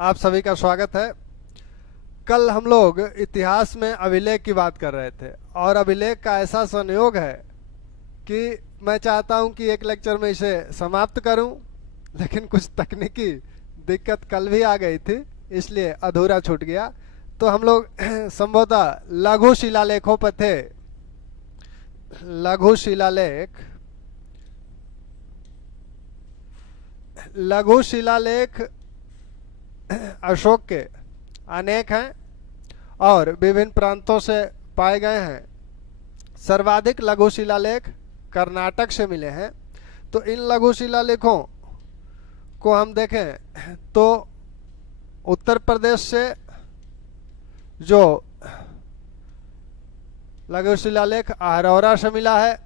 आप सभी का स्वागत है। कल हम लोग इतिहास में अभिलेख की बात कर रहे थे और अभिलेख का ऐसा संयोग है कि मैं चाहता हूं कि एक लेक्चर में इसे समाप्त करूं, लेकिन कुछ तकनीकी दिक्कत कल भी आ गई थी, इसलिए अधूरा छूट गया। तो हम लोग संभवतः लघु शिलालेखों पर थे। लघु शिलालेख, लघु शिलालेख अशोक के अनेक हैं और विभिन्न प्रांतों से पाए गए हैं। सर्वाधिक लघु शिलालेख कर्नाटक से मिले हैं। तो इन लघु शिलालेखों को हम देखें तो उत्तर प्रदेश से जो लघु शिलालेख अहरौरा से मिला है,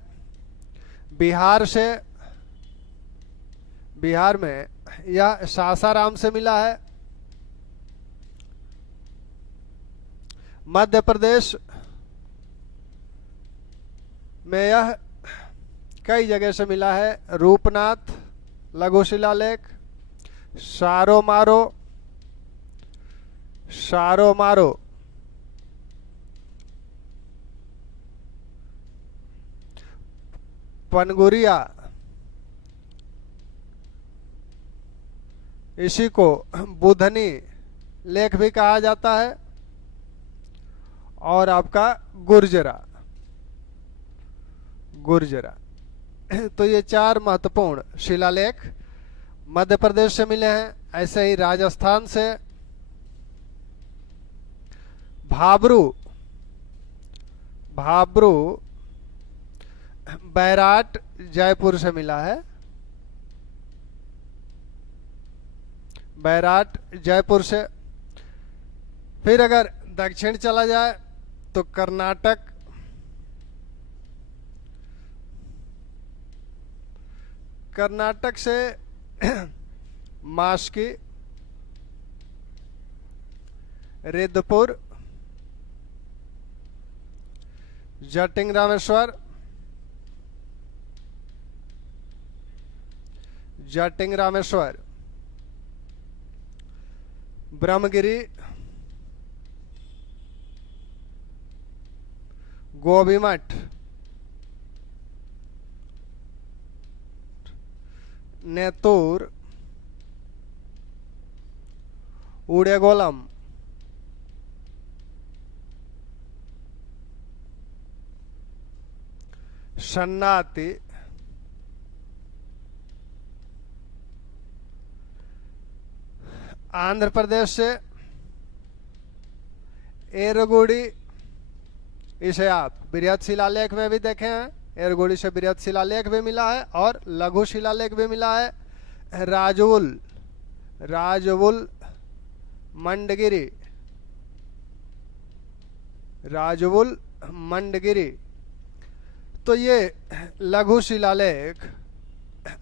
बिहार से, बिहार में यह सासाराम से मिला है, मध्य प्रदेश में यह कई जगह से मिला है, रूपनाथ लघु शिलालेख, सारोमारो, सारोमारो, पनगुरिया, इसी को बुधनी लेख भी कहा जाता है, और आपका गुर्जरा, गुर्जरा। तो ये चार महत्वपूर्ण शिलालेख मध्य प्रदेश से मिले हैं। ऐसे ही राजस्थान से भाबरू, भाबरू बैराट जयपुर से मिला है, बैराट जयपुर से। फिर अगर दक्षिण चला जाए तो कर्नाटक, कर्नाटक से मास्की, रिद्धपुर, जटिंग रामेश्वर, जटिंग रामेश्वर, ब्रह्मगिरी, गोबीमठ, नेतूर, उड़ेगोलम, शन्नाती, आंध्र प्रदेश से एरगुड़ी, इसे आप बृहद शिलालेख में भी देखे हैं, एरगुड़ी से बृहद शिलालेख भी मिला है और लघु शिलालेख भी मिला है। राजवुल, राजवुल मंडगिरी, राजवुल मंडगिरी। तो ये लघु शिलालेख,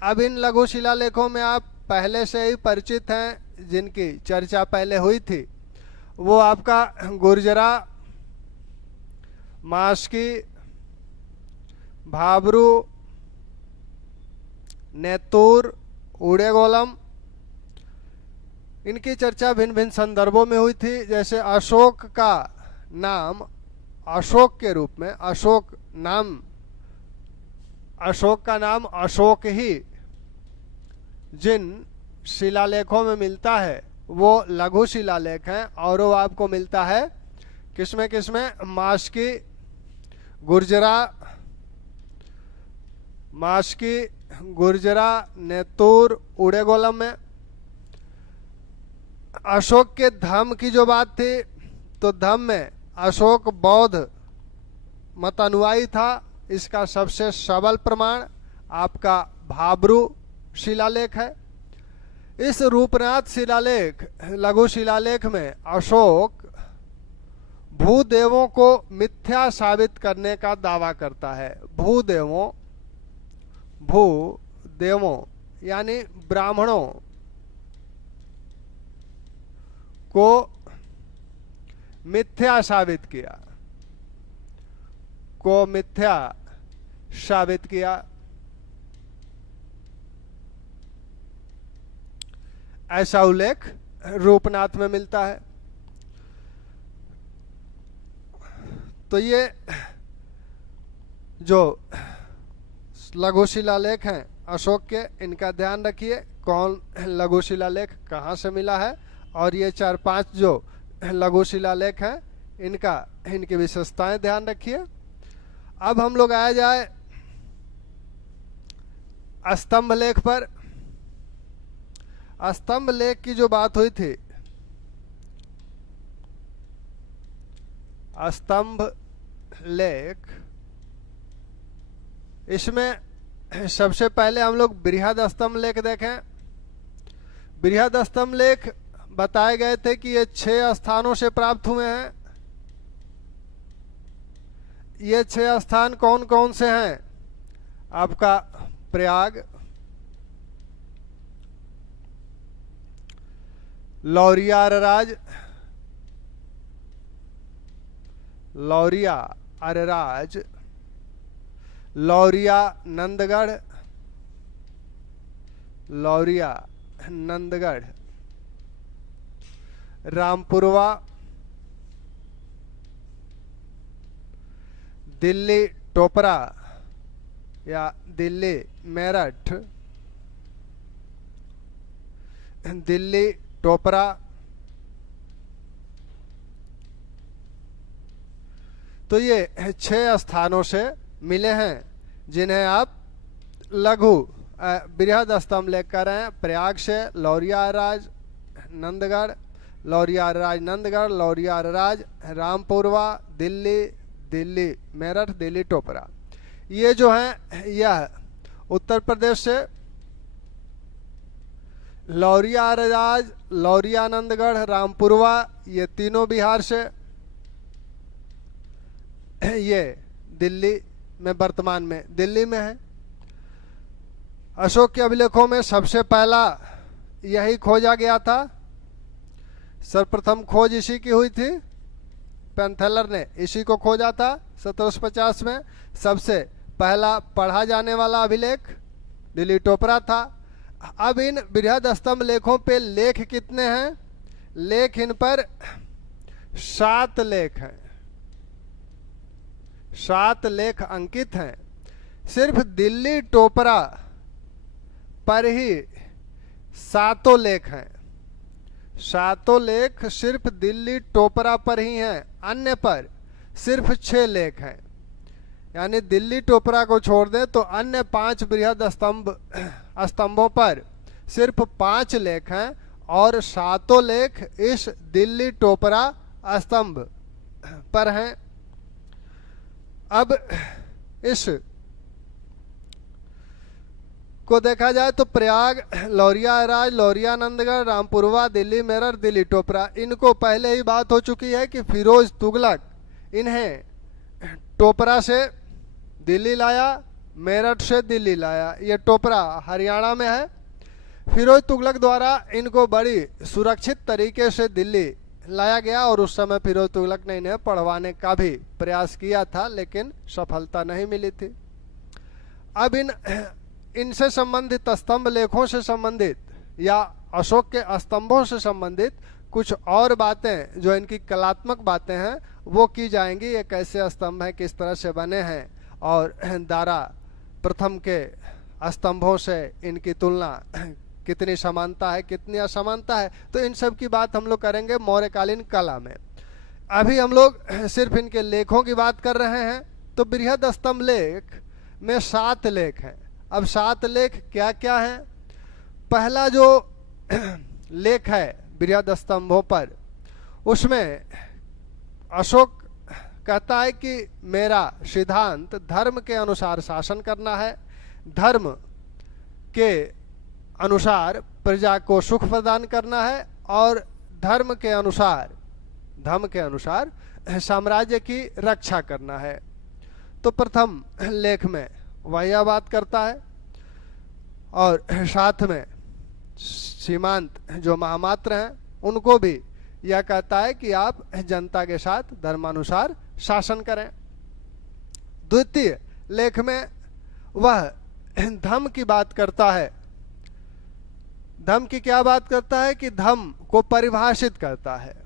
अब इन लघु शिलालेखों में आप पहले से ही परिचित हैं, जिनकी चर्चा पहले हुई थी, वो आपका गुर्जरा, मास्की, भाबरू, नेतूर, उड़ेगोलम। इनकी चर्चा भिन्न भिन्न संदर्भों में हुई थी। जैसे अशोक का नाम अशोक के रूप में, अशोक नाम, अशोक का नाम अशोक ही जिन शिलालेखों में मिलता है वो लघु शिलालेख हैं, और वो आपको मिलता है किसमें किसमें, मास्की, गुर्जरा, मास्की, गुर्जरा, नेतूर, उड़ेगोलम में। अशोक के धम्म की जो बात थी, तो धम्म में अशोक बौद्ध मत अनुयायी था। इसका सबसे सबल प्रमाण आपका भाबरू शिलालेख है। इस रूपनाथ शिलालेख, लघु शिलालेख में अशोक भूदेवों को मिथ्या साबित करने का दावा करता है। भूदेवों, भूदेवों यानी ब्राह्मणों को मिथ्या साबित किया, को मिथ्या साबित किया। ऐसा उल्लेख रूपनाथ में मिलता है। तो ये जो लघु शिलालेख हैं अशोक के, इनका ध्यान रखिए कौन लघु शिलालेख कहाँ से मिला है, और ये 4-5 जो लघु शिलालेख हैं इनकी विशेषताएं ध्यान रखिए। अब हम लोग आया जाए स्तंभ लेख पर। स्तंभ लेख की जो बात हुई थी, स्तंभ लेख, इसमें सबसे पहले हम लोग बृहद स्तंभ लेख देखें। बृहद स्तंभ लेख बताए गए थे कि ये 6 स्थानों से प्राप्त हुए हैं। ये 6 स्थान कौन कौन से हैं? आपका प्रयाग, लौरिया अरराज, लौरिया अरराज, लौरिया नंदगढ़, लौरिया नंदगढ़, रामपुरवा, दिल्ली टोपरा या दिल्ली मेरठ, दिल्ली टोपरा, तो ये 6 स्थानों से मिले हैं जिन्हें आप लघु बृहद स्तंभ लेख कर रहे हैं। प्रयाग से लौरिया अरराज नंदगढ़, लौरिया अरराज नंदगढ़, लौरिया अरराज रामपुरवा, दिल्ली, दिल्ली मेरठ, दिल्ली टोपरा, ये जो हैं यह उत्तर प्रदेश से, लौरिया अरराज, लौरिया नंदगढ़, रामपुरवा ये तीनों बिहार से, ये दिल्ली में वर्तमान में दिल्ली में है। अशोक के अभिलेखों में सबसे पहला यही खोजा गया था। सर्वप्रथम खोज इसी की हुई थी, पेंथेलर ने इसी को खोजा था 1750 में। सबसे पहला पढ़ा जाने वाला अभिलेख दिल्ली टोपरा था। अब इन बृहद स्तंभ लेखों पे लेख कितने हैं? लेख इन पर 7 लेख हैं, 7 लेख अंकित हैं। सिर्फ दिल्ली टोपरा पर ही 7 लेख हैं, 7 लेख सिर्फ दिल्ली टोपरा पर ही हैं, अन्य पर सिर्फ 6 लेख हैं। यानी दिल्ली टोपरा को छोड़ दें तो अन्य 5 बृहद स्तंभों पर सिर्फ 5 लेख हैं और 7 लेख इस दिल्ली टोपरा स्तंभ पर हैं। अब इस को देखा जाए तो प्रयाग, लौरिया अरराज, लौरिया नंदगढ़, रामपुरवा, दिल्ली मेरठ, दिल्ली टोपरा, इनको पहले ही बात हो चुकी है कि फिरोज तुगलक इन्हें टोपरा से दिल्ली लाया, मेरठ से दिल्ली लाया। ये टोपरा हरियाणा में है। फिरोज तुगलक द्वारा इनको बड़ी सुरक्षित तरीके से दिल्ली लाया गया और उस समय फिरोज तुगलक ने इन्हें पढ़वाने का भी प्रयास किया था, लेकिन सफलता नहीं मिली थी। अब इनसे संबंधित स्तंभ लेखों से संबंधित या अशोक के स्तंभों से संबंधित कुछ और बातें जो इनकी कलात्मक बातें हैं वो की जाएंगी। ये कैसे स्तंभ हैं, किस तरह से बने हैं और दारा प्रथम के स्तंभों से इनकी तुलना कितनी समानता है, कितनी असमानता है, तो इन सब की बात हम लोग करेंगे मौर्यकालीन कला में। अभी हम लोग सिर्फ इनके लेखों की बात कर रहे हैं। तो बृहद स्तंभ लेख में 7 लेख हैं। अब 7 लेख क्या क्या हैं? पहला जो लेख है बृहद स्तंभों पर, उसमें अशोक कहता है कि मेरा सिद्धांत धर्म के अनुसार शासन करना है, धर्म के अनुसार प्रजा को सुख प्रदान करना है और धर्म के अनुसार साम्राज्य की रक्षा करना है। तो प्रथम लेख में वह यह बात करता है और साथ में सीमांत जो महामात्र हैं उनको भी यह कहता है कि आप जनता के साथ धर्मानुसार शासन करें। द्वितीय लेख में वह धम्म की बात करता है। धम की क्या बात करता है कि धम को परिभाषित करता है।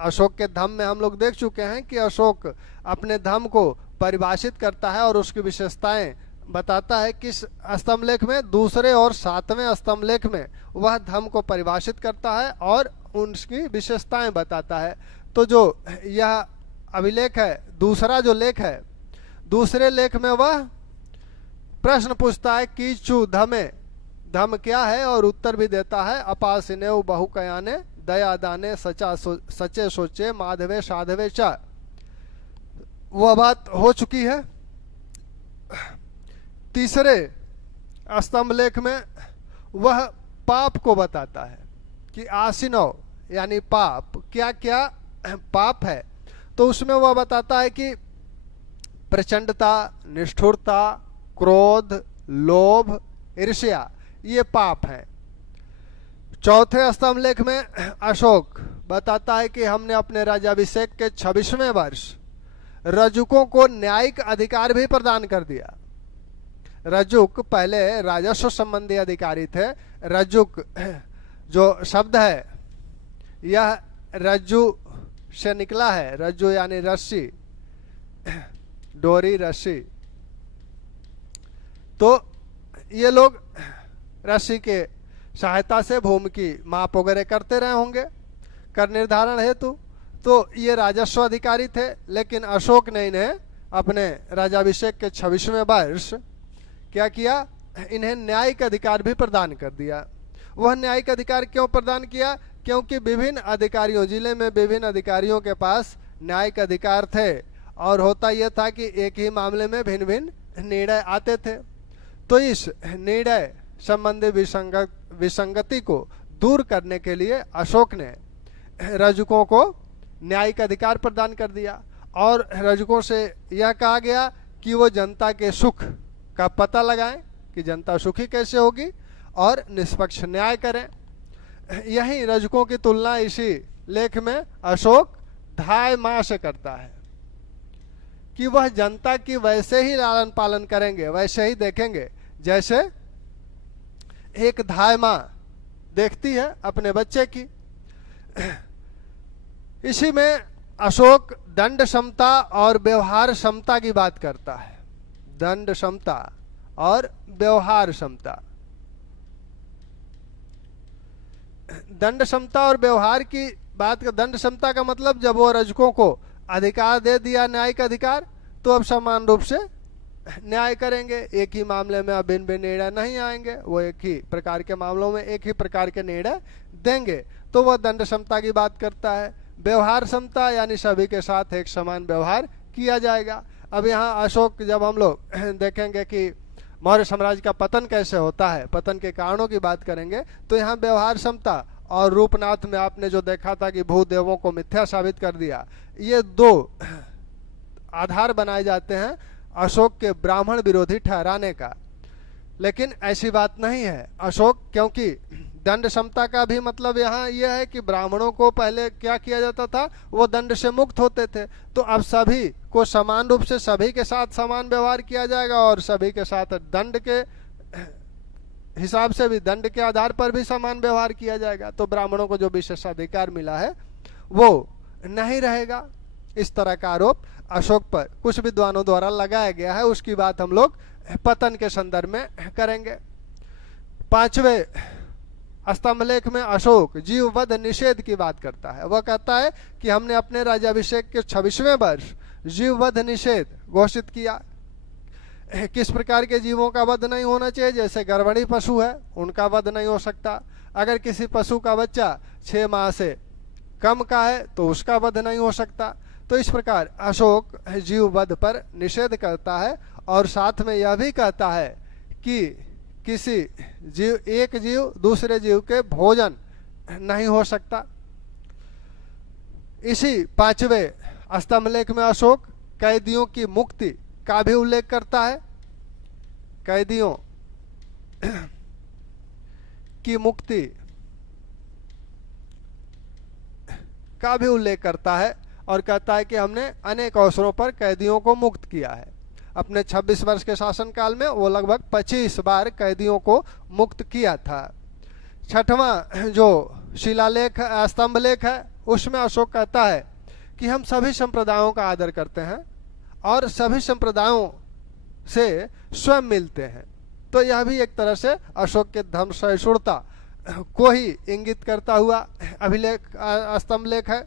अशोक के धम में हम लोग देख चुके हैं कि अशोक अपने धम को परिभाषित करता है और उसकी विशेषताएं बताता है। किस स्तंभलेख में? दूसरे और 7वें स्तंभलेख में वह धम को परिभाषित करता है और उनकी विशेषताएं बताता है। तो जो यह अभिलेख है, दूसरा जो लेख है, दूसरे लेख में वह प्रश्न पूछता है कीचु धमे, धम क्या है, और उत्तर भी देता है अपासिने बहुकयाने दया दाने सचे सोचे माधवे साधवे च। वह बात हो चुकी है। तीसरे स्तंभ लेख में वह पाप को बताता है कि आसिनो यानी पाप, क्या क्या पाप है। तो उसमें वह बताता है कि प्रचंडता, निष्ठुरता, क्रोध, लोभ, ईर्ष्या, ये पाप है। चौथे स्तंभ लेख में अशोक बताता है कि हमने अपने राज्याभिषेक के 26वें वर्ष रजुकों को न्यायिक अधिकार भी प्रदान कर दिया। रजुक पहले राजस्व संबंधी अधिकारी थे। रजुक जो शब्द है यह रज्जु से निकला है। रज्जु यानी रस्सी, डोरी, रस्सी। तो ये लोग रस्सी के सहायता से भूमि की माप वगैरह करते रहे होंगे कर निर्धारण हेतु। तो ये राजस्व अधिकारी थे, लेकिन अशोक ने इन्हें अपने राज्याभिषेक के 26वें वर्ष क्या किया, इन्हें न्यायिक अधिकार भी प्रदान कर दिया। वह न्यायिक अधिकार क्यों प्रदान किया? क्योंकि विभिन्न अधिकारियों, जिले में विभिन्न अधिकारियों के पास न्यायिक अधिकार थे और होता यह था कि एक ही मामले में भिन्न भिन्न निर्णय आते थे। तो इस निर्णय संबंधी विसंगति को दूर करने के लिए अशोक ने रजुकों को न्यायिक अधिकार प्रदान कर दिया और रजुकों से यह कहा गया कि वो जनता के सुख का पता लगाएं कि जनता सुखी कैसे होगी और निष्पक्ष न्याय करें। यही रजुकों की तुलना इसी लेख में अशोक धाय मां से करता है कि वह जनता की वैसे ही लालन पालन करेंगे, वैसे ही देखेंगे जैसे एक धाय मां देखती है अपने बच्चे की। इसी में अशोक दंड क्षमता और व्यवहार क्षमता की बात करता है। दंड क्षमता और व्यवहार क्षमता। दंड क्षमता और व्यवहार की बात का, दंड क्षमता का मतलब जब वो रजकों को अधिकार दे दिया न्यायिक अधिकार, तो अब समान रूप से न्याय करेंगे। एक ही मामले में अब भिन्न भिन्न निर्णय नहीं आएंगे, वो एक ही प्रकार के मामलों में एक ही प्रकार के निर्णय देंगे। तो वह दंड क्षमता की बात करता है। व्यवहार क्षमता यानी सभी के साथ एक समान व्यवहार किया जाएगा। अब यहाँ अशोक, जब हम लोग देखेंगे कि मौर्य साम्राज्य का पतन कैसे होता है, पतन के कारणों की बात करेंगे, तो यहाँ व्यवहार क्षमता और रूपनाथ में आपने जो देखा था कि भूदेवों को मिथ्या साबित कर दिया, ये दो आधार बनाए जाते हैं अशोक के ब्राह्मण विरोधी ठहराने का। लेकिन ऐसी बात नहीं है। अशोक, क्योंकि दंड क्षमता का भी मतलब यहाँ यह है कि ब्राह्मणों को पहले क्या किया जाता था, वो दंड से मुक्त होते थे। तो अब सभी को समान रूप से सभी के साथ समान व्यवहार किया जाएगा और सभी के साथ दंड के हिसाब से भी, दंड के आधार पर भी समान व्यवहार किया जाएगा। तो ब्राह्मणों को जो विशेषाधिकार मिला है वो नहीं रहेगा। इस तरह का आरोप अशोक पर कुछ विद्वानों द्वारा लगाया गया है। उसकी बात हम लोग पतन के संदर्भ में करेंगे। 5वें स्तंभलेख में अशोक जीववध निषेध की बात करता है। वह कहता है कि हमने अपने राज्याभिषेक के 26वें वर्ष जीववध निषेध घोषित किया। किस प्रकार के जीवों का वध नहीं होना चाहिए? जैसे गर्भणी पशु है, उनका वध नहीं हो सकता। अगर किसी पशु का बच्चा 6 माह से कम का है तो उसका वध नहीं हो सकता। तो इस प्रकार अशोक जीव वध पर निषेध करता है और साथ में यह भी कहता है कि किसी जीव, एक जीव दूसरे जीव के भोजन नहीं हो सकता। इसी 5वें स्तंभलेख में अशोक कैदियों की मुक्ति का भी उल्लेख करता है। कैदियों की मुक्ति का भी उल्लेख करता है और कहता है कि हमने अनेक अवसरों पर कैदियों को मुक्त किया है। अपने 26 वर्ष के शासनकाल में वो लगभग 25 बार कैदियों को मुक्त किया था। छठवां जो शिलालेख स्तंभ लेख है उसमें अशोक कहता है कि हम सभी संप्रदायों का आदर करते हैं और सभी संप्रदायों से स्वयं मिलते हैं। तो यह भी एक तरह से अशोक के धर्म सहिष्णुता को ही इंगित करता हुआ अभिलेख स्तंभ लेख है।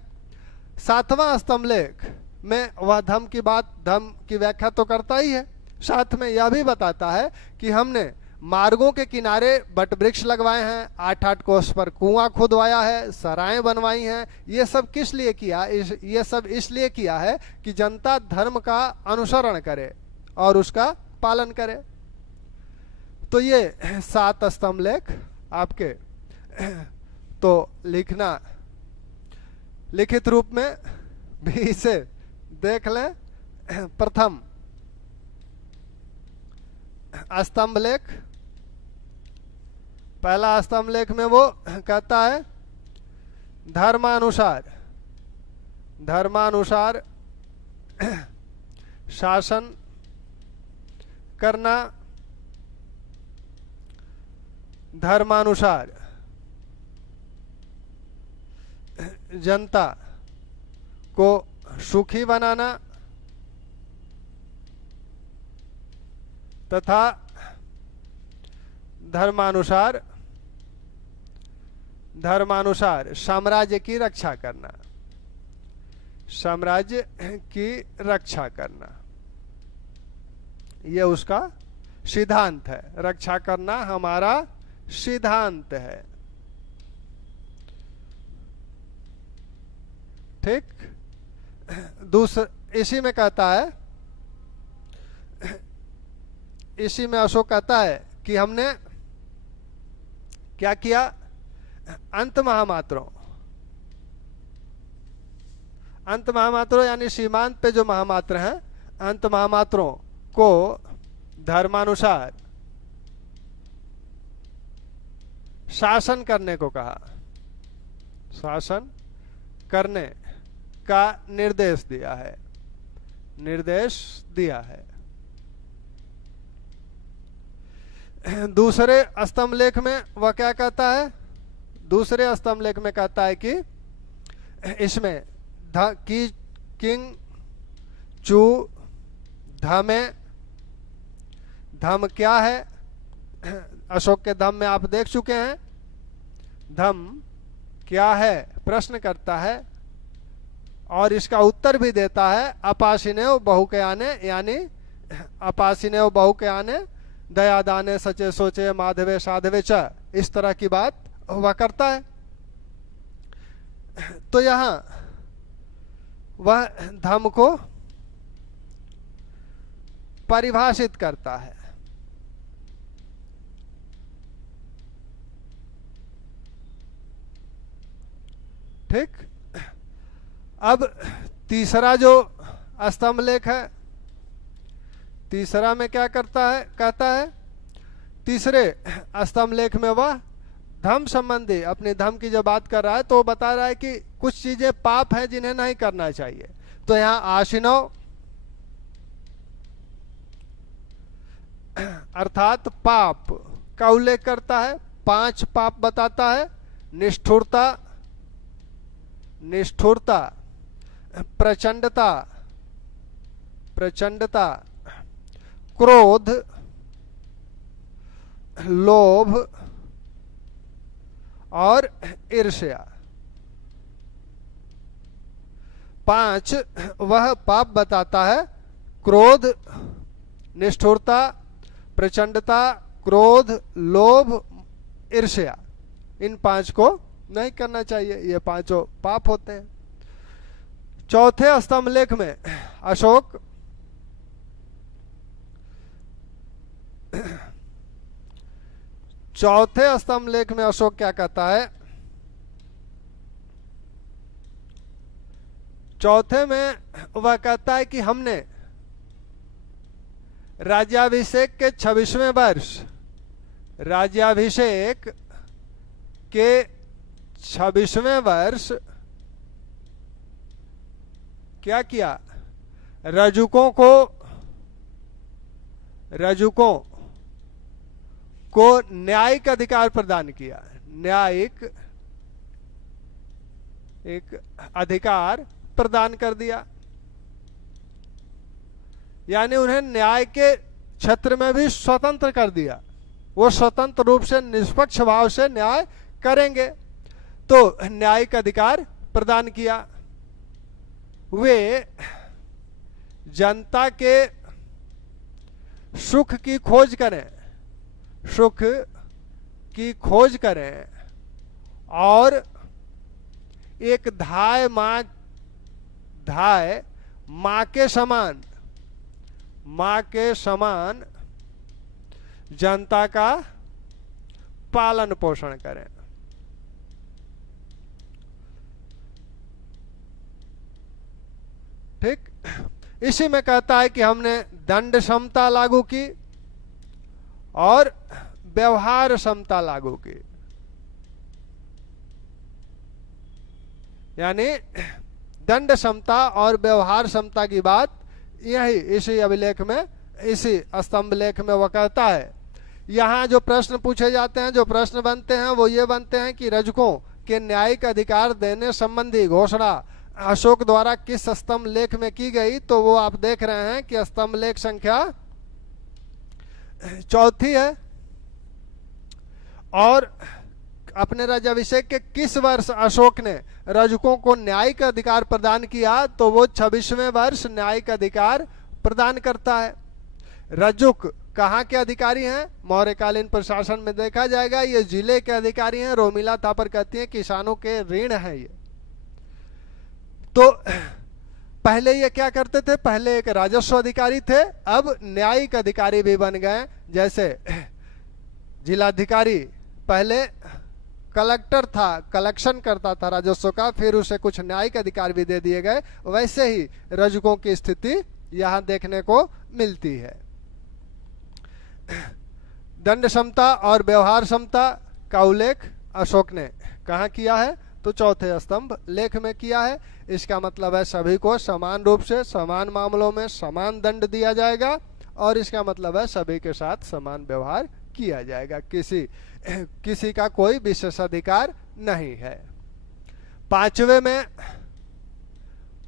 सातवां स्तंभ लेख में वह धर्म की बात, धर्म की व्याख्या तो करता ही है, साथ में यह भी बताता है कि हमने मार्गों के किनारे बट वृक्ष लगवाए हैं, 8-8 कोस पर कुआं खुदवाया है, सराएं बनवाई हैं। ये सब किस लिए किया? ये सब इसलिए किया है कि जनता धर्म का अनुसरण करे और उसका पालन करे। तो ये 7 स्तंभ लेख आपके तो लिखना, लिखित रूप में भी इसे देख लें। प्रथम स्तंभ लेख, पहला स्तंभ लेख में वो कहता है धर्मानुसार, धर्मानुसार शासन करना, धर्मानुसार जनता को सुखी बनाना तथा धर्मानुसार साम्राज्य की रक्षा करना, साम्राज्य की रक्षा करना, यह उसका सिद्धांत है। रक्षा करना हमारा सिद्धांत है। ठीक। दूसरा इसी में कहता है, इसी में अशोक कहता है कि हमने क्या किया? अंत महामात्रों, अंत महामात्रों यानी सीमांत पे जो महामात्र हैं, अंत महामात्रों को धर्मानुसार शासन करने को कहा, शासन करने का निर्देश दिया है, निर्देश दिया है। दूसरे स्तंभ लेख में वह क्या कहता है? दूसरे स्तंभ लेख में कहता है कि इसमें की किंग चू धमे, धम क्या है? अशोक के धम में आप देख चुके हैं। धम क्या है प्रश्न करता है और इसका उत्तर भी देता है अपासिनेव बहु के आने, यानी अपासिनेव बहु के आने, दया दाने सचे सोचे माधवे साधवे च, इस तरह की बात वह करता है। तो यहां वह धम को परिभाषित करता है। ठीक। अब तीसरा जो स्तंभ लेख है, तीसरा में क्या करता है? कहता है तीसरे स्तंभ लेख में वह धर्म संबंधी अपनी धर्म की जो बात कर रहा है, तो वो बता रहा है कि कुछ चीजें पाप हैं जिन्हें नहीं करना चाहिए। तो यहां आशिनव अर्थात पाप का उल्लेख करता है, 5 पाप बताता है। निष्ठुरता, निष्ठुरता, प्रचंडता, प्रचंडता, क्रोध, लोभ और ईर्ष्या, 5 वह पाप बताता है। क्रोध, निष्ठुरता, प्रचंडता, क्रोध, लोभ, ईर्ष्या, इन 5 को नहीं करना चाहिए, ये 5 पाप होते हैं। चौथे स्तंभ लेख में अशोक चौथे स्तंभ लेख में अशोक क्या कहता है? चौथे में वह कहता है कि हमने राज्याभिषेक के 26वें वर्ष, राज्याभिषेक के 26वें वर्ष क्या किया? रजुकों को न्यायिक अधिकार प्रदान किया। न्यायिक एक अधिकार प्रदान कर दिया, यानी उन्हें न्याय के क्षेत्र में भी स्वतंत्र कर दिया। वो स्वतंत्र रूप से निष्पक्ष भाव से न्याय करेंगे, तो न्यायिक अधिकार प्रदान किया। वे जनता के सुख की खोज करें, सुख की खोज करें और एक धाय माँ के समान, माँ के समान जनता का पालन पोषण करें। ठीक, इसी में कहता है कि हमने दंड समता लागू की और व्यवहार समता लागू की, यानी दंड समता और व्यवहार समता की बात यही इसी अभिलेख में, इसी स्तंभ लेख में वह कहता है। यहाँ जो प्रश्न पूछे जाते हैं, जो प्रश्न बनते हैं वो ये बनते हैं कि रजकों के न्यायिक अधिकार देने संबंधी घोषणा अशोक द्वारा किस स्तंभ लेख में की गई। तो वो आप देख रहे हैं कि स्तंभ लेख संख्या 4 है। और अपने राज्याभिषेक के किस वर्ष अशोक ने रजकों को न्यायिक अधिकार प्रदान किया, तो वो 26वें वर्ष न्यायिक अधिकार प्रदान करता है। रजुक कहाँ के अधिकारी हैं? मौर्यकालीन प्रशासन में देखा जाएगा ये जिले के अधिकारी हैं। रोमिला थापर कहती हैं किसानों के ऋण है ये। तो पहले ये क्या करते थे? पहले एक राजस्व अधिकारी थे, अब न्यायिक अधिकारी भी बन गए। जैसे जिलाधिकारी पहले कलेक्टर था, कलेक्शन करता था राजस्व का, फिर उसे कुछ न्यायिक अधिकार भी दे दिए गए। वैसे ही रजकों की स्थिति यहां देखने को मिलती है। दंड समता और व्यवहार समता का उल्लेख अशोक ने कहाँ किया है? तो 4थे स्तंभ लेख में किया है। इसका मतलब है सभी को समान रूप से समान मामलों में समान दंड दिया जाएगा, और इसका मतलब है सभी के साथ समान व्यवहार किया जाएगा, किसी का कोई विशेषाधिकार नहीं है।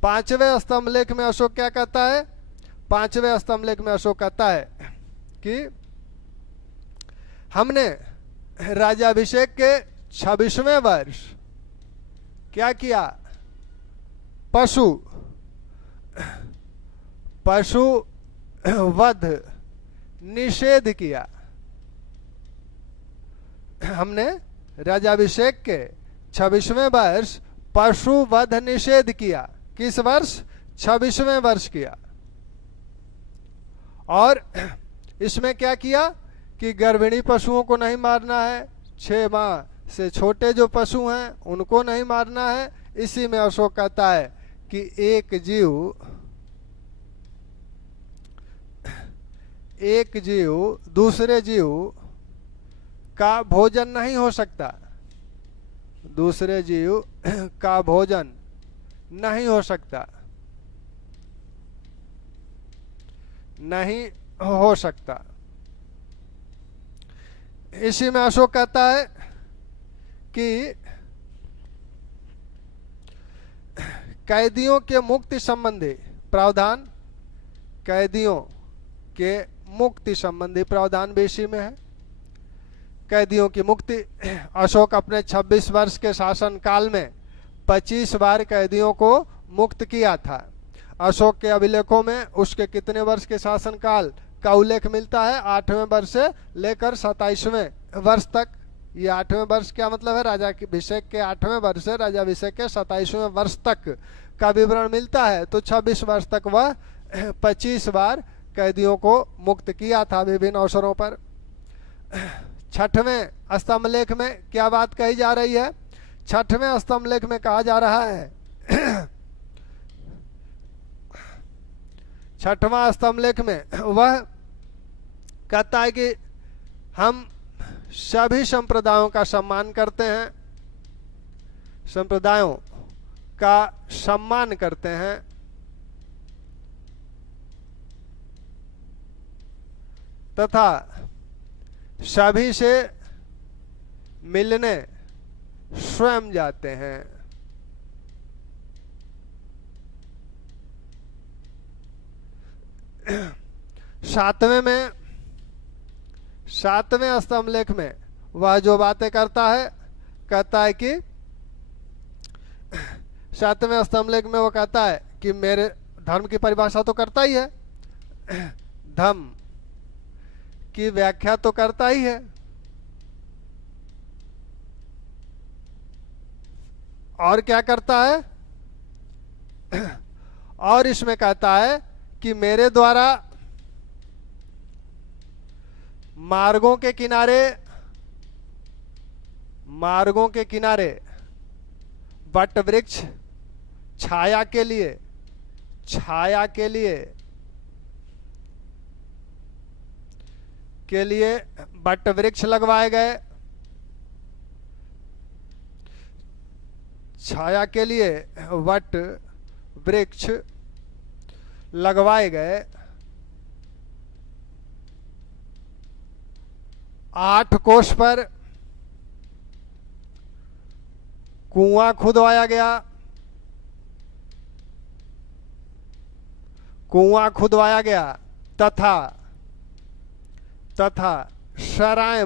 5वें स्तंभ लेख में अशोक क्या कहता है? 5वें स्तंभ लेख में अशोक कहता है कि हमने राज्याभिषेक के 26वें वर्ष क्या किया? पशु वध निषेध किया। हमने राज्याभिषेक के 26वें वर्ष पशु वध निषेध किया। किस वर्ष? 26वें वर्ष किया। और इसमें क्या किया कि गर्भिणी पशुओं को नहीं मारना है, 6 माह से छोटे जो पशु हैं उनको नहीं मारना है। इसी में अशोक कहता है कि एक जीव दूसरे जीव का भोजन नहीं हो सकता, दूसरे जीव का भोजन नहीं हो सकता, नहीं हो सकता। इसी में अशोक कहता है कि कैदियों के मुक्ति संबंधी प्रावधान, कैदियों के मुक्ति संबंधी प्रावधान भी इसी में है। कैदियों की मुक्ति, अशोक अपने 26 वर्ष के शासन काल में 25 बार कैदियों को मुक्त किया था। अशोक के अभिलेखों में उसके कितने वर्ष के शासन काल का उल्लेख मिलता है? 8वें वर्ष से लेकर 27वें वर्ष तक। ये 8वें वर्ष क्या मतलब है? राजाभिषेक के 8वें वर्ष से राजाभिषेक के 27वें वर्ष तक का विवरण मिलता है। तो 26 वर्ष तक वह 25 बार कैदियों को मुक्त किया था विभिन्न अवसरों पर। 6वें स्तंभ लेख में क्या बात कही जा रही है? 6वें स्तंभ लेख में कहा जा रहा है 6वां स्तंभ लेख में वह कहता है कि हम सभी संप्रदायों का सम्मान करते हैं, संप्रदायों का सम्मान करते हैं तथा सभी से मिलने स्वयं जाते हैं। सातवें स्तंभ लेख में वह जो बातें करता है, कहता है कि सातवें स्तंभ लेख में वो कहता है कि मेरे धर्म की परिभाषा तो करता ही है, धर्म की व्याख्या तो करता ही है, और क्या करता है, और इसमें कहता है कि मेरे द्वारा मार्गों के किनारे वट वृक्ष छाया के लिए वट वृक्ष लगवाए गए, छाया के लिए वट वृक्ष लगवाए गए। 8 कोष पर कुआं खुदवाया गया तथा सराएं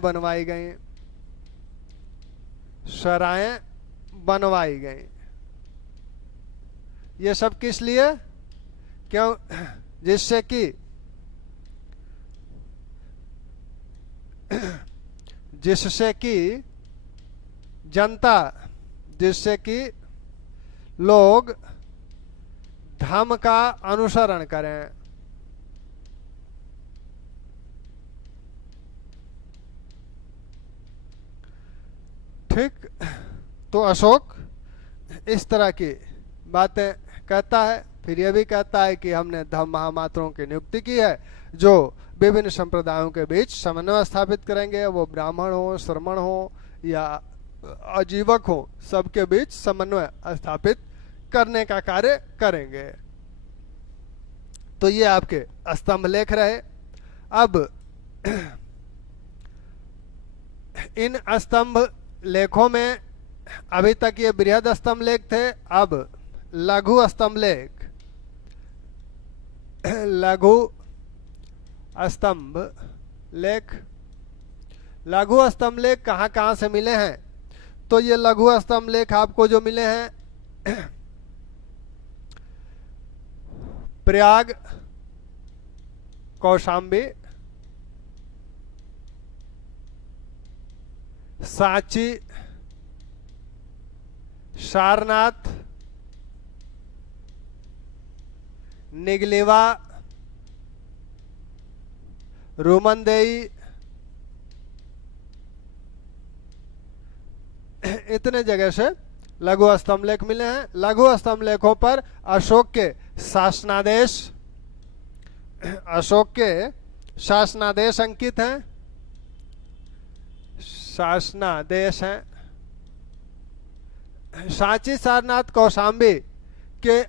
बनवाई गई। ये सब किस लिए? क्यों? जिससे कि लोग धर्म का अनुसरण करें। ठीक, तो अशोक इस तरह की बातें कहता है। फिर यह भी कहता है कि हमने धर्म महामात्रों की नियुक्ति की है जो विभिन्न संप्रदायों के बीच समन्वय स्थापित करेंगे, वो ब्राह्मण हो, श्रमण हो या आजीवक हो, सबके बीच समन्वय स्थापित करने का कार्य करेंगे। तो ये आपके स्तंभ लेख रहे। अब इन स्तंभ लेखों में अभी तक ये बृहद स्तंभ लेख थे। अब लघु स्तंभ लेख लघु स्तंभ लेख कहाँ कहाँ से मिले हैं? तो ये लघु स्तंभ लेख आपको जो मिले हैं प्रयाग, कौशाम्बी, सांची, सारनाथ, निगलेवा, रोमनदेई, इतने जगह से लघु स्तंभ लेख मिले हैं। लघु स्तंभ लेखों पर अशोक के शासनादेश अंकित हैं, शासनादेश हैं। सांची, सारनाथ, कौशाम्बी के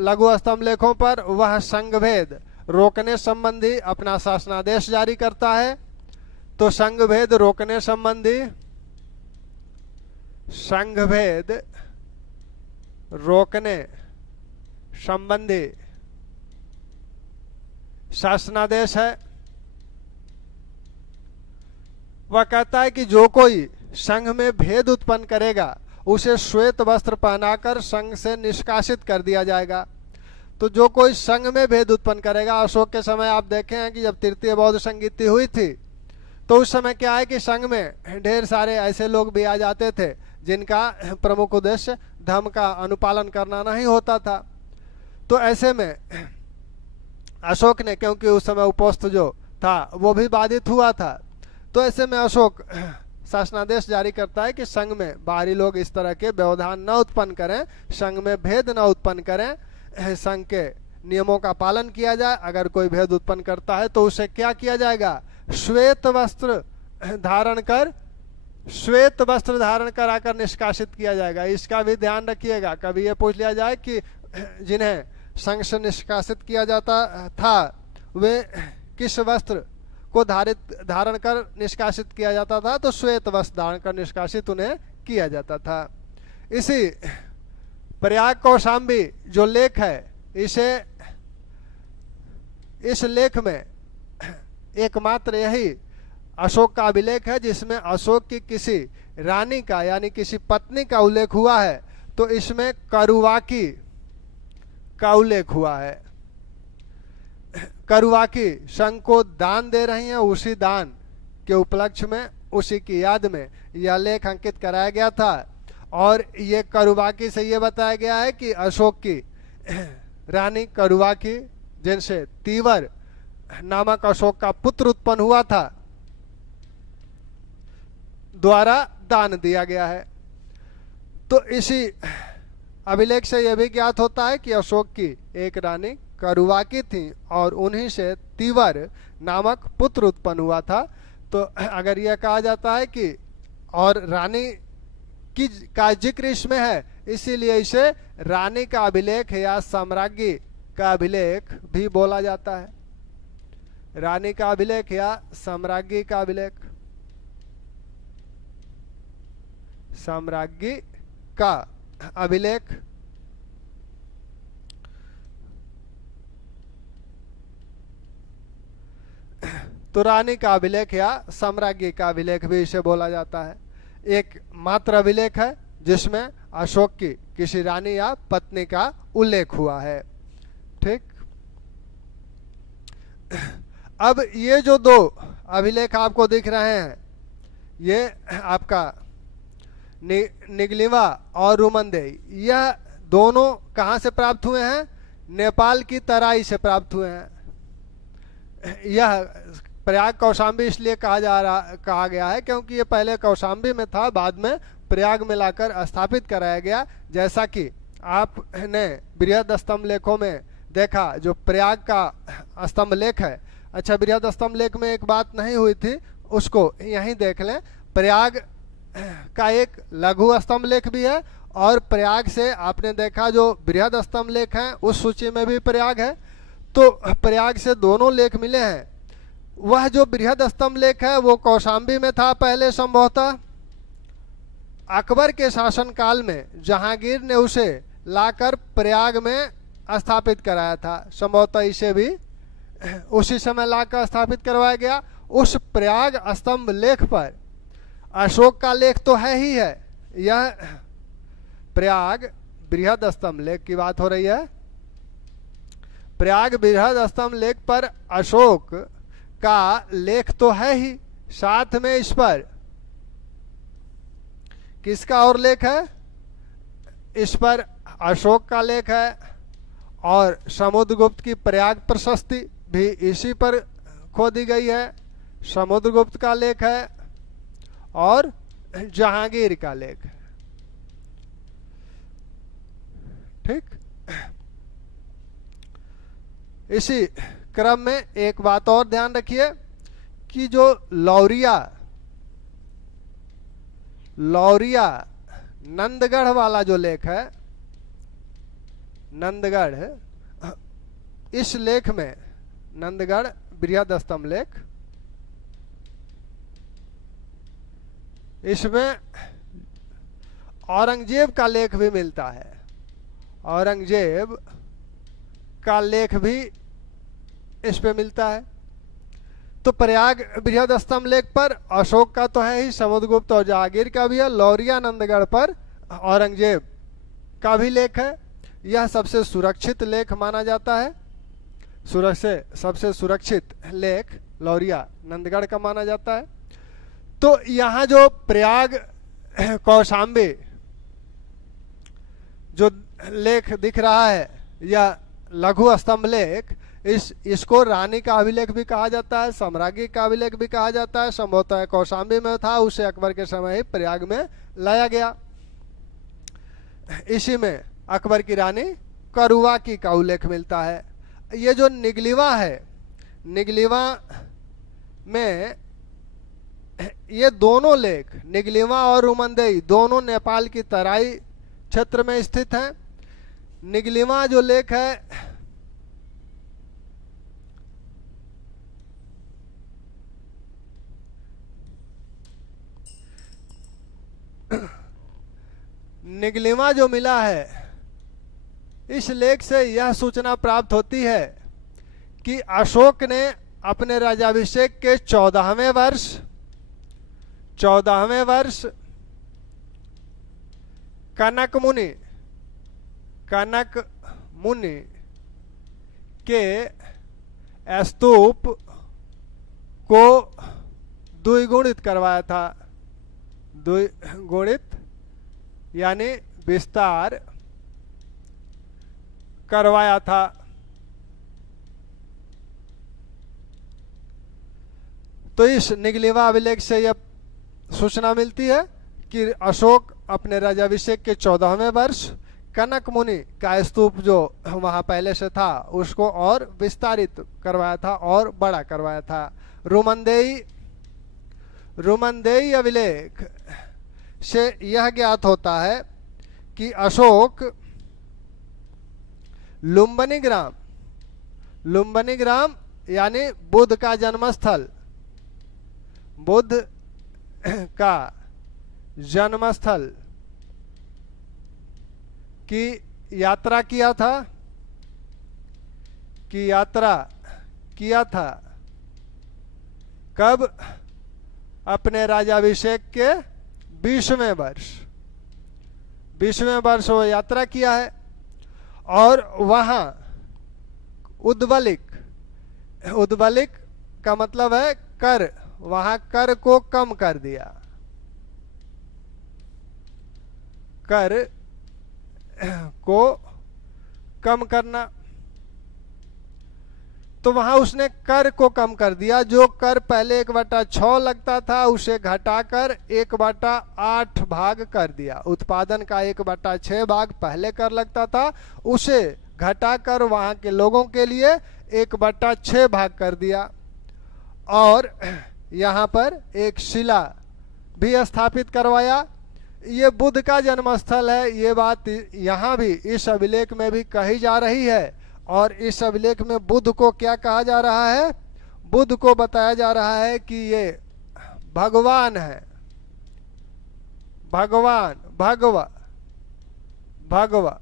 लघु स्तंभ लेखों पर वह संघभेद रोकने संबंधी अपना शासनादेश जारी करता है। तो संघभेद रोकने संबंधी शासनादेश है। वह कहता है कि जो कोई संघ में भेद उत्पन्न करेगा उसे श्वेत वस्त्र पहनाकर संघ से निष्कासित कर दिया जाएगा। तो जो कोई संघ में भेद उत्पन्न करेगा, अशोक के समय आप देखे हैं कि जब तृतीय बौद्ध संगीति हुई थी तो उस समय क्या है कि संघ में ढेर सारे ऐसे लोग भी आ जाते थे जिनका प्रमुख उद्देश्य धर्म का अनुपालन करना नहीं होता था। तो ऐसे में अशोक ने, क्योंकि उस समय उपस्थ जो था वो भी बाधित हुआ था, तो ऐसे में अशोक शासनादेश जारी करता है कि संघ में बाहरी लोग इस तरह के व्यवधान न उत्पन्न करें, संघ में भेद न उत्पन्न करें, संघ के नियमों का पालन किया जाए। अगर कोई भेद उत्पन्न करता है तो उसे क्या किया जाएगा? श्वेत वस्त्र धारण कर आकर निष्कासित किया जाएगा। इसका भी ध्यान रखिएगा। कभी ये पूछ लिया जाए कि जिन्हें संघ से निष्कासित किया जाता था वे किस वस्त्र को धारण कर निष्कासित किया जाता था? तो श्वेत वस्त्र धारण कर निष्कासित उन्हें किया जाता था। इसी प्रयाग कौशाम्बी जो लेख है, इस लेख में एकमात्र यही अशोक का अभिलेख है जिसमें अशोक की किसी रानी का यानी किसी पत्नी का उल्लेख हुआ है। तो इसमें करुवाकी का उल्लेख हुआ है। करुवाकी संघ को दान दे रही हैं, उसी दान के उपलक्ष्य में, उसी की याद में यह लेख अंकित कराया गया था। और ये करुवाकी से यह बताया गया है कि अशोक की रानी करुवाकी, जिनसे तीवर नामक अशोक का पुत्र उत्पन्न हुआ था, द्वारा दान दिया गया है। तो इसी अभिलेख से यह भी ज्ञात होता है कि अशोक की एक रानी करुवाकी थी और उन्हीं से तीवर नामक पुत्र उत्पन्न हुआ था। तो अगर यह कहा जाता है कि और रानी की का जिक्र इसमें है, इसीलिए इसे रानी का अभिलेख या साम्राज्ञी का अभिलेख भी बोला जाता है। रानी का अभिलेख या साम्राज्ञी का अभिलेख। साम्राज्ञी का अभिलेख तो रानी का अभिलेख या साम्राज्ञी का अभिलेख भी इसे बोला जाता है। एक मात्र अभिलेख है जिसमें अशोक की किसी रानी या पत्नी का उल्लेख हुआ है। ठीक। अब ये जो दो अभिलेख आपको दिख रहे हैं, ये आपका निगलिवा और रुमंदेई, यह दोनों कहाँ से प्राप्त हुए हैं? नेपाल की तराई से प्राप्त हुए हैं। यह प्रयाग कौशाम्बी इसलिए कहा गया है क्योंकि ये पहले कौशाम्बी में था, बाद में प्रयाग में लाकर स्थापित कराया गया। जैसा कि आपने बृहद स्तंभ लेखों में देखा, जो प्रयाग का स्तंभ लेख है। अच्छा, बृहद स्तंभ लेख में एक बात नहीं हुई थी, उसको यहीं देख लें। प्रयाग का एक लघु स्तंभ लेख भी है और प्रयाग से आपने देखा जो बृहद स्तंभ लेख है उस सूची में भी प्रयाग है। तो प्रयाग से दोनों लेख मिले हैं। वह जो बृहद स्तंभ लेख है वो कौशाम्बी में था पहले संभवतः। अकबर के शासनकाल में जहांगीर ने उसे लाकर प्रयाग में स्थापित कराया था। संभवतः इसे भी उसी समय लाकर स्थापित करवाया गया। उस प्रयाग स्तंभ लेख पर अशोक का लेख तो है ही है। यह प्रयाग बृहद स्तंभ लेख की बात हो रही है। प्रयाग बृहद स्तंभ लेख पर अशोक का लेख तो है ही, साथ में इस पर किसका और लेख है? इस पर अशोक का लेख है और समुद्रगुप्त की प्रयाग प्रशस्ति भी इसी पर खोदी गई है। समुद्रगुप्त का लेख है और जहांगीर का लेख है। ठीक। इसी क्रम में एक बात और ध्यान रखिए कि जो लौरिया नंदगढ़ वाला जो लेख है, नंदगढ़, इस लेख में नंदगढ़ बृहद स्तंभ लेख, इसमें औरंगजेब का लेख भी मिलता है। औरंगजेब का लेख भी इस पे मिलता है। तो प्रयाग बृहद स्तंभ लेख पर अशोक का तो है ही, समुद्रगुप्त और जहांगीर का भी है। लौरिया नंदगढ़ पर औरंगजेब का भी लेख है। यह सबसे सुरक्षित लेख माना जाता है। सबसे सुरक्षित लेख लौरिया नंदगढ़ का माना जाता है। तो यहाँ जो प्रयाग कौशाम्बी जो लेख दिख रहा है, यह लघु स्तंभ लेख, इसको रानी का अभिलेख भी कहा जाता है, साम्राज्ञी का अभिलेख भी कहा जाता है। संभवतः कौशाम्बी में था, उसे अकबर के समय ही प्रयाग में लाया गया। इसी में अकबर की रानी करुवाकी का उल्लेख मिलता है। ये जो निगलिवा है, निगलिवा में ये दोनों लेख, निगलिवा और रुमंदेई, दोनों नेपाल की तराई क्षेत्र में स्थित हैं। निगलिवा जो लेख है निगलिमा जो मिला है, इस लेख से यह सूचना प्राप्त होती है कि अशोक ने अपने राज्याभिषेक के 14वें वर्ष कनक मुनि के स्तूप को द्विगुणित करवाया था। द्विगुणित यानी विस्तार करवाया था। तो इस निगलिमा अभिलेख से यह सूचना मिलती है कि अशोक अपने राज्याभिषेक के 14वें वर्ष कनक मुनि का स्तूप जो वहां पहले से था उसको और विस्तारित करवाया था और बड़ा करवाया था। रुमंदेई अभिलेख से यह ज्ञात होता है कि अशोक लुम्बिनी ग्राम यानी बुद्ध का जन्मस्थल, बुद्ध का जन्मस्थल की यात्रा किया था। कब? अपने राज्याभिषेक के 20वें वर्ष वो यात्रा किया है और वहां उद्वलिक का मतलब है कर, वहां कर को कम कर दिया। कर को कम करना, तो वहां उसने कर को कम कर दिया। जो कर पहले 1/6 लगता था उसे घटाकर 1/8 भाग कर दिया। उत्पादन का 1/6 भाग पहले कर लगता था, उसे घटाकर वहां के लोगों के लिए 1/6 भाग कर दिया। और यहाँ पर एक शिला भी स्थापित करवाया। ये बुद्ध का जन्मस्थल है, ये बात यहाँ भी इस अभिलेख में भी कही जा रही है। और इस अभिलेख में बुद्ध को क्या कहा जा रहा है? बुद्ध को बताया जा रहा है कि ये भगवान है। भगवा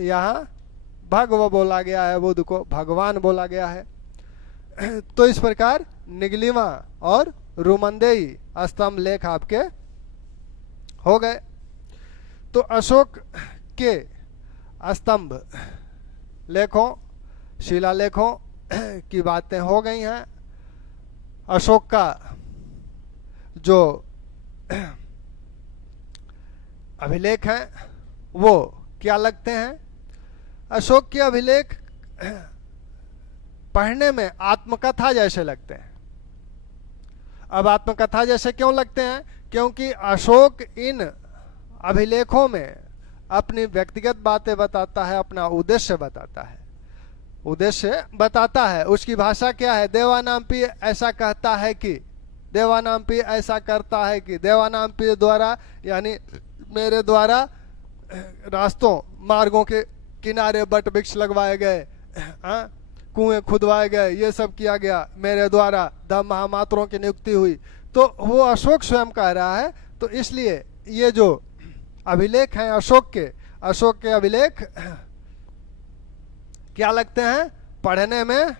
यहाँ भगव बोला गया है, बुद्ध को भगवान बोला गया है। तो इस प्रकार निगलिमा और रुमंदेई स्तंभ लेख आपके हो गए। तो अशोक के स्तंभ लेखों, शिलालेखों की बातें हो गई हैं। अशोक का जो अभिलेख हैं वो क्या लगते हैं? अशोक के अभिलेख पढ़ने में आत्मकथा जैसे लगते हैं। अब आत्मकथा जैसे क्यों लगते हैं? क्योंकि अशोक इन अभिलेखों में अपनी व्यक्तिगत बातें बताता है, अपना उद्देश्य बताता है। उसकी भाषा क्या है? देवानाम्पी ऐसा कहता है कि, देवानाम्पी ऐसा करता है कि, देवानाम्पी द्वारा यानी मेरे द्वारा रास्तों मार्गों के किनारे बट वृक्ष लगवाए गए, कुएं खुदवाए गए, ये सब किया गया मेरे द्वारा, धम्म महामात्रों की नियुक्ति हुई। तो वो अशोक स्वयं कह रहा है। तो इसलिए ये जो अभिलेख हैं अशोक के अभिलेख क्या लगते हैं? पढ़ने में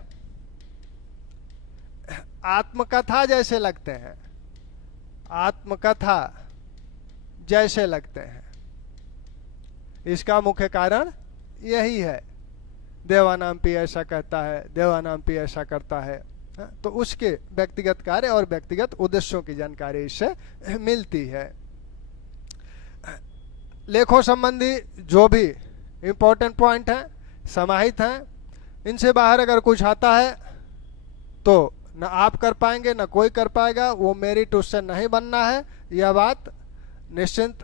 आत्मकथा जैसे लगते हैं, आत्मकथा जैसे लगते हैं। इसका मुख्य कारण यही है, देवानाम्पी ऐसा कहता है, देवानाम्पी ऐसा करता है। तो उसके व्यक्तिगत कार्य और व्यक्तिगत उद्देश्यों की जानकारी इससे मिलती है। लेखों संबंधी जो भी इम्पोर्टेंट पॉइंट हैं, समाहित हैं, इनसे बाहर अगर कुछ आता है तो न आप कर पाएंगे न कोई कर पाएगा। वो मेरिट उससे नहीं बनना है, यह बात निश्चिंत,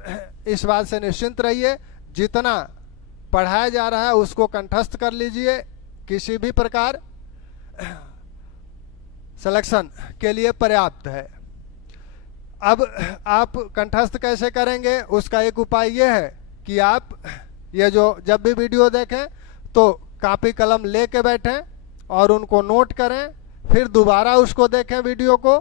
इस बात से निश्चिंत रहिए। जितना पढ़ाया जा रहा है उसको कंठस्थ कर लीजिए। किसी भी प्रकार सिलेक्शन के लिए पर्याप्त है। अब आप कंठस्थ कैसे करेंगे? उसका एक उपाय यह है कि आप ये जो जब भी वीडियो देखें तो कॉपी कलम लेके बैठें और उनको नोट करें, फिर दोबारा उसको देखें वीडियो को,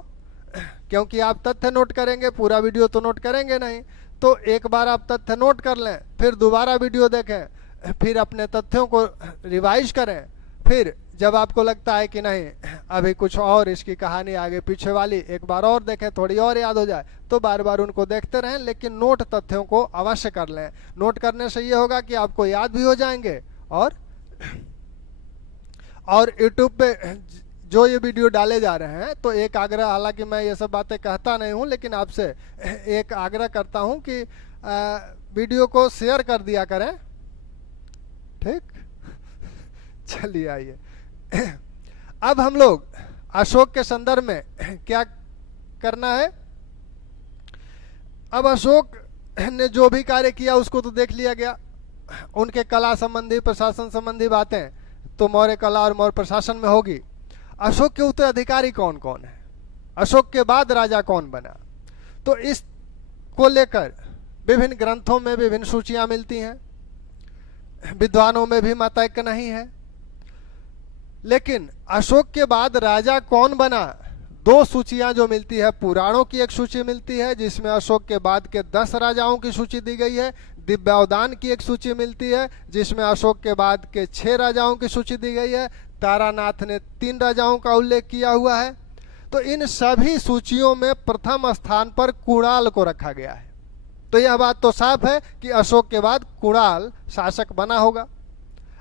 क्योंकि आप तथ्य नोट करेंगे, पूरा वीडियो तो नोट करेंगे नहीं। तो एक बार आप तथ्य नोट कर लें, फिर दोबारा वीडियो देखें, फिर अपने तथ्यों को रिवाइज करें, फिर जब आपको लगता है कि नहीं अभी कुछ और इसकी कहानी आगे पीछे वाली, एक बार और देखें, थोड़ी और याद हो जाए, तो बार बार उनको देखते रहें, लेकिन नोट तथ्यों को अवश्य कर लें। नोट करने से ये होगा कि आपको याद भी हो जाएंगे, और यूट्यूब पे जो ये वीडियो डाले जा रहे हैं, तो एक आग्रह, हालांकि मैं ये सब बातें कहता नहीं हूं, लेकिन आपसे एक आग्रह करता हूं कि वीडियो को शेयर कर दिया करें, ठीक। चलिए आइए, अब हम लोग अशोक के संदर्भ में क्या करना है। अब अशोक ने जो भी कार्य किया उसको तो देख लिया गया, उनके कला संबंधी, प्रशासन संबंधी बातें तो मौर्य कला और मौर्य प्रशासन में होगी। अशोक के उत्तराधिकारी कौन कौन है, अशोक के बाद राजा कौन बना, तो इसको लेकर विभिन्न ग्रंथों में विभिन्न सूचियां मिलती हैं, विद्वानों में भी मत ऐक्य नहीं है। लेकिन अशोक के बाद राजा कौन बना, दो सूचियां जो मिलती है, पुराणों की एक सूची मिलती है जिसमें अशोक के बाद के 10 राजाओं की सूची दी गई है, दिव्यावदान की एक सूची मिलती है जिसमें अशोक के बाद के 6 राजाओं की सूची दी गई है, तारानाथ ने 3 राजाओं का उल्लेख किया हुआ है। तो इन सभी सूचियों में प्रथम स्थान पर कुणाल को रखा गया है। तो यह बात तो साफ है कि अशोक के बाद कुणाल शासक बना होगा।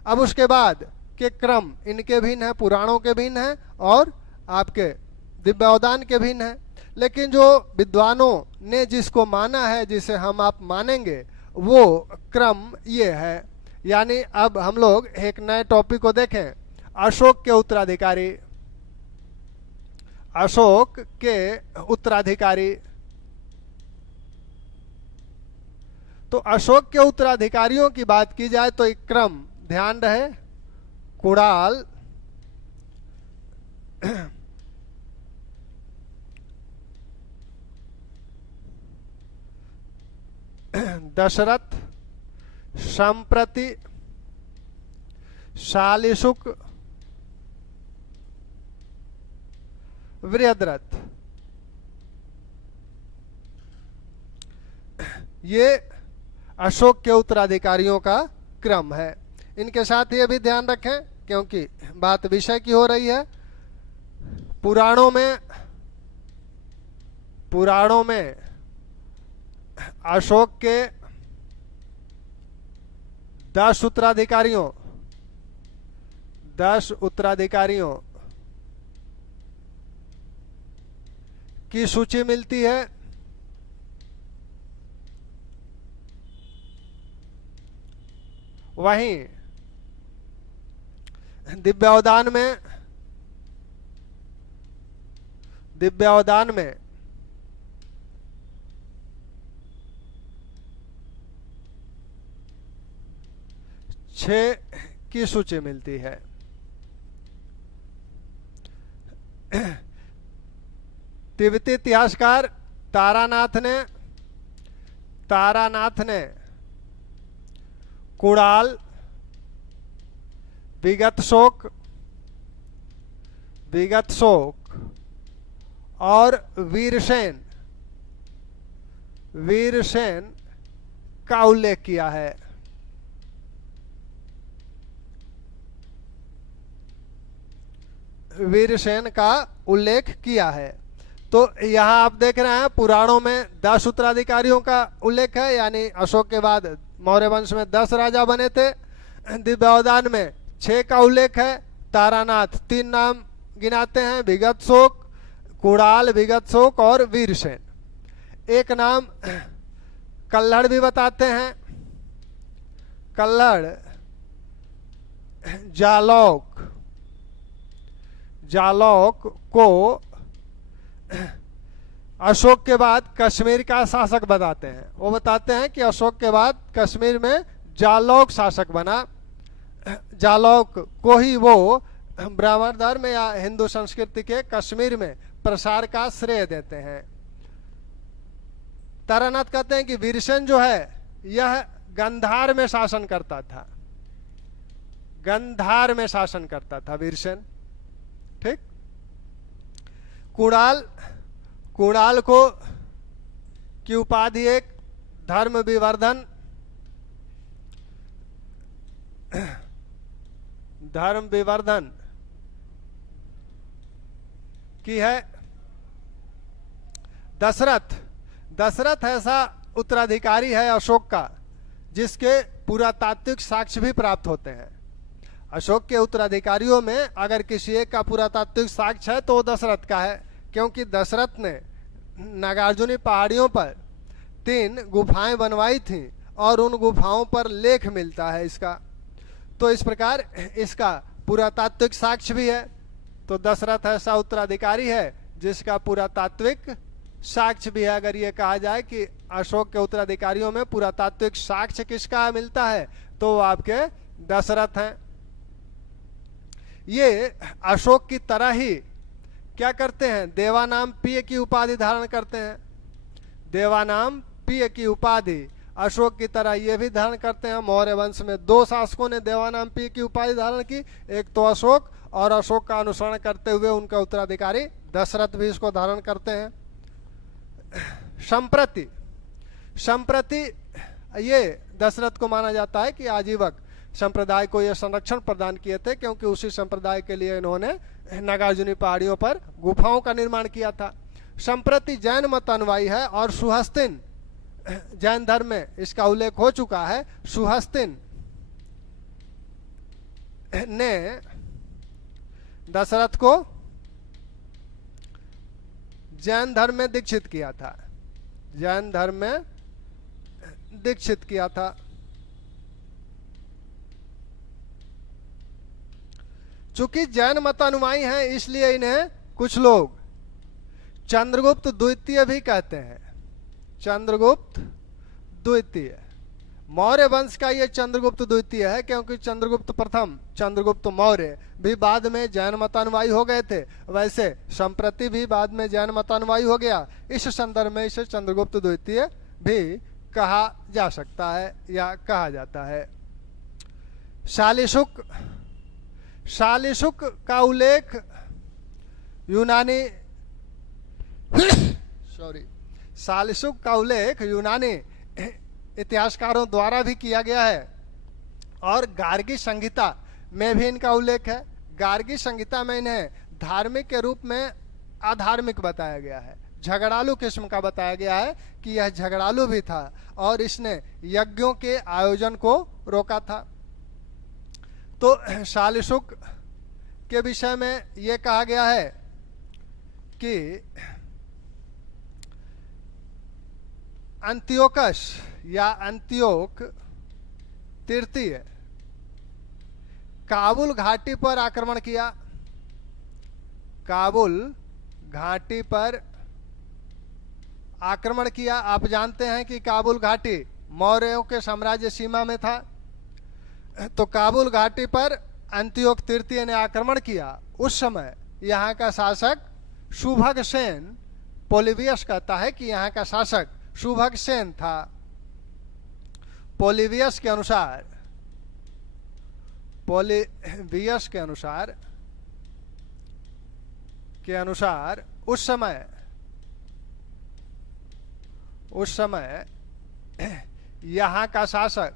अब उसके बाद के क्रम इनके भिन्न है, पुराणों के भिन्न है और आपके दिव्यावदान के भिन्न है, लेकिन जो विद्वानों ने जिसको माना है, जिसे हम आप मानेंगे, वो क्रम ये है। यानी अब हम लोग एक नए टॉपिक को देखें, अशोक के उत्तराधिकारी। अशोक के उत्तराधिकारी, तो अशोक के उत्तराधिकारियों की बात की जाए तो एक क्रम ध्यान रहे, कुणाल, दशरथ, संप्रति, शालिशुक, वृहद्रथ। ये अशोक के उत्तराधिकारियों का क्रम है। इनके साथ ये भी ध्यान रखें, क्योंकि बात विषय की हो रही है, पुराणों में अशोक के 10 उत्तराधिकारियों की सूची मिलती है। वहीं दिव्यावदान में 6 की सूची मिलती है। तिब्बती इतिहासकार तारानाथ ने कुणाल, विगत शोक और वीरसेन का उल्लेख किया है। वीरसेन का उल्लेख किया है। तो यहाँ आप देख रहे हैं पुराणों में 10 उत्तराधिकारियों का उल्लेख है, यानी अशोक के बाद मौर्य वंश में 10 राजा बने थे। दिव्यावदान में 6 का उल्लेख है। तारानाथ 3 नाम गिनाते हैं, विगत शोक, कुणाल, विगत शोक और वीरसेन। एक नाम कल्हड़ भी बताते हैं। कल्हड़ जालौक को अशोक के बाद कश्मीर का शासक बताते हैं। वो बताते हैं कि अशोक के बाद कश्मीर में जालौक शासक बना। जालौक को ही वो ब्राह्मण धर्म या हिंदू संस्कृति के कश्मीर में प्रसार का श्रेय देते हैं। तारानाथ कहते हैं कि वीरसेन जो है यह गंधार में शासन करता था। वीरसेन, ठीक। कुणाल को की उपाधि एक धर्म विवर्धन, धर्म विवर्धन की है दशरथ। दशरथ ऐसा उत्तराधिकारी है अशोक का जिसके पुरातात्विक साक्ष्य भी प्राप्त होते हैं। अशोक के उत्तराधिकारियों में अगर किसी एक का पुरातात्विक साक्ष्य है तो वो दशरथ का है, क्योंकि दशरथ ने नागार्जुनी पहाड़ियों पर 3 गुफाएं बनवाई थी और उन गुफाओं पर लेख मिलता है इसका। तो इस प्रकार इसका पुरातात्विक साक्ष्य भी है। तो दशरथ ऐसा उत्तराधिकारी है जिसका पुरातात्विक साक्ष्य भी है। अगर ये कहा जाए कि अशोक के उत्तराधिकारियों में पुरातात्विक साक्ष्य किसका मिलता है तो वो आपके दशरथ हैं। ये अशोक की तरह ही क्या करते हैं, देवानाम प्रिय की उपाधि धारण करते हैं। देवानाम प्रिय की उपाधि अशोक की तरह ये भी धारण करते हैं। मौर्य वंश में 2 शासकों ने देवानाम प्रिय की उपाधि धारण की, एक तो अशोक, और अशोक का अनुसरण करते हुए उनका उत्तराधिकारी दशरथ भी इसको धारण करते हैं। संप्रति, संप्रति ये दशरथ को माना जाता है कि आजीवक संप्रदाय को यह संरक्षण प्रदान किए थे, क्योंकि उसी संप्रदाय के लिए इन्होंने नागार्जुनी पहाड़ियों पर गुफाओं का निर्माण किया था। संप्रति जैन मत अनुयायी है और सुहस्तिन जैन धर्म में इसका उल्लेख हो चुका है। सुहस्तिन ने दशरथ को जैन धर्म में दीक्षित किया था, जैन धर्म में दीक्षित किया था। चूंकि जैन मतानुयायी हैं इसलिए इन्हें कुछ लोग चंद्रगुप्त द्वितीय भी कहते हैं। चंद्रगुप्त द्वितीय, मौर्य वंश का ये चंद्रगुप्त द्वितीय है, क्योंकि चंद्रगुप्त प्रथम, चंद्रगुप्त मौर्य भी बाद में जैन मतानुयायी हो गए थे। वैसे संप्रति भी बाद में जैन मतानुयायी हो गया। इस संदर्भ में इसे चंद्रगुप्त द्वितीय भी कहा जा सकता है या कहा जाता है। शालिशुक, शालिशुक का उल्लेख यूनानी शालिशुक का उल्लेख यूनानी इतिहासकारों द्वारा भी किया गया है और गार्गी संहिता में भी इनका उल्लेख है। गार्गी संहिता में इन्हें धार्मिक के रूप में अधार्मिक बताया गया है, झगड़ालू किस्म का बताया गया है कि यह झगड़ालू भी था और इसने यज्ञों के आयोजन को रोका था। तो शालिशुक के विषय में यह कहा गया है कि अंत्योकस या अंत्योक तृतीय काबुल घाटी पर आक्रमण किया। काबुल घाटी पर आक्रमण किया। आप जानते हैं कि काबुल घाटी मौर्यों के साम्राज्य सीमा में था। तो काबुल घाटी पर अंत्योक तृतीय ने आक्रमण किया। उस समय यहाँ का शासक सुभग सेन, पोलिबियस कहता है कि यहाँ का शासक सुभग सेन था। पोलिबियस के अनुसार, पोलिबियस के अनुसार उस समय यहाँ का शासक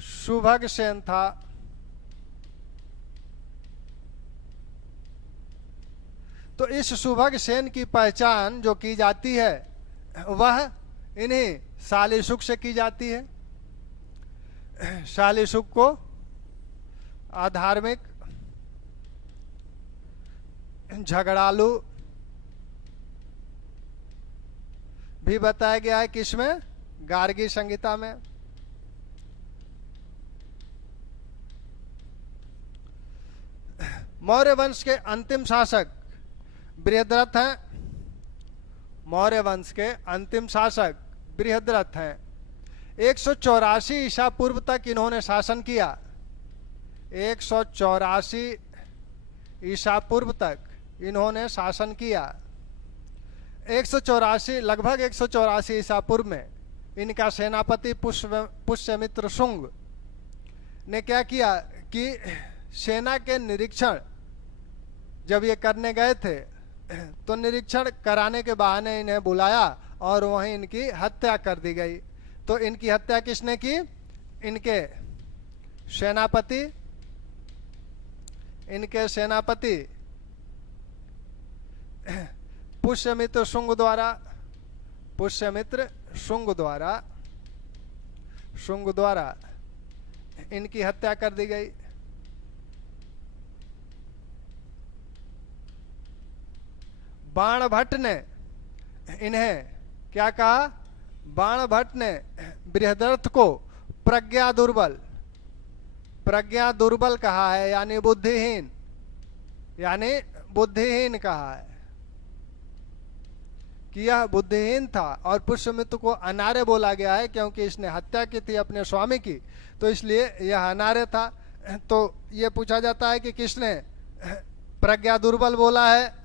सुभग सेन था। तो इस सुभग सेन की पहचान जो की जाती है वह इन्हीं शालिशुक से की जाती है। शालिशुक को अधार्मिक, झगड़ालू भी बताया गया है। किसमें? गार्गी संहिता में। मौर्य वंश के अंतिम शासक बृहद्रथ हैं। मौर्य वंश के अंतिम शासक बृहद्रथ हैं। 184 ईसा पूर्व तक इन्होंने शासन किया। 184 ईसा पूर्व तक इन्होंने शासन किया। 184 लगभग 184 ईसा पूर्व में इनका सेनापति पुष्यमित्र शुंग ने क्या किया कि सेना के निरीक्षण जब ये करने गए थे तो निरीक्षण कराने के बहाने इन्हें बुलाया और वहीं इनकी हत्या कर दी गई। तो इनकी हत्या किसने की? इनके सेनापति पुष्यमित्र शुंग द्वारा इनकी हत्या कर दी गई। बाणभट्ट ने इन्हें क्या कहा? बाणभट्ट ने बृहद्रथ को प्रज्ञा दुर्बल कहा है, यानी बुद्धिहीन कहा है कि यह बुद्धिहीन था। और पुष्यमित्र को अनार्य बोला गया है क्योंकि इसने हत्या की थी अपने स्वामी की, तो इसलिए यह अनार्य था। तो ये पूछा जाता है कि किसने प्रज्ञा दुर्बल बोला है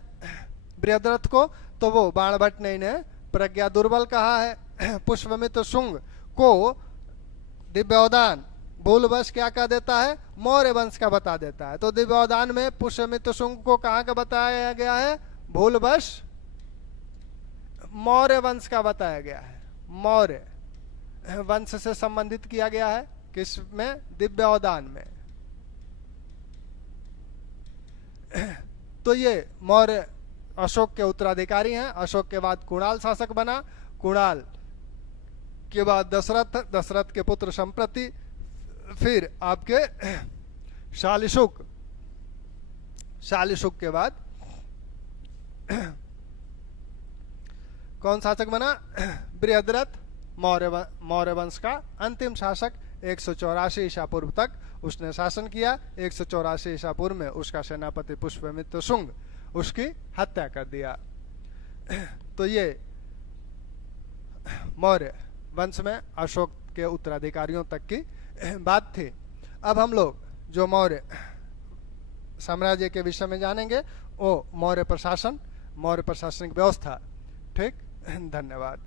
बृहद्रथ को? तो वो बाणभट्ट ने इन्हें प्रज्ञा दुर्बल कहा है। पुष्यमित्र शुंग को दिव्योदान भूलवश क्या कह देता है? मौर्य वंश का बता देता है। तो दिव्योदान में पुष्यमित्र शुंग को कहाँ का बताया गया है? भूलवश मौर्य वंश का बताया गया है। मौर्य वंश से संबंधित किया गया है। किस में? दिव्योदान में। तो ये मौर्य अशोक के उत्तराधिकारी हैं। अशोक के बाद कुणाल शासक बना, कुणाल के बाद दशरथ के पुत्र संप्रति, फिर आपके शालिशुक के बाद कौन शासक बना? बृहद्रथ मौर्य वंश का अंतिम शासक। 184 ईसा पूर्व तक उसने शासन किया। 184 ईसा पूर्व में उसका सेनापति पुष्यमित्र शुंग उसकी हत्या कर दिया। तो ये मौर्य वंश में अशोक के उत्तराधिकारियों तक की बात थी। अब हम लोग जो मौर्य साम्राज्य के विषय में जानेंगे वो मौर्य प्रशासनिक व्यवस्था। ठीक, धन्यवाद।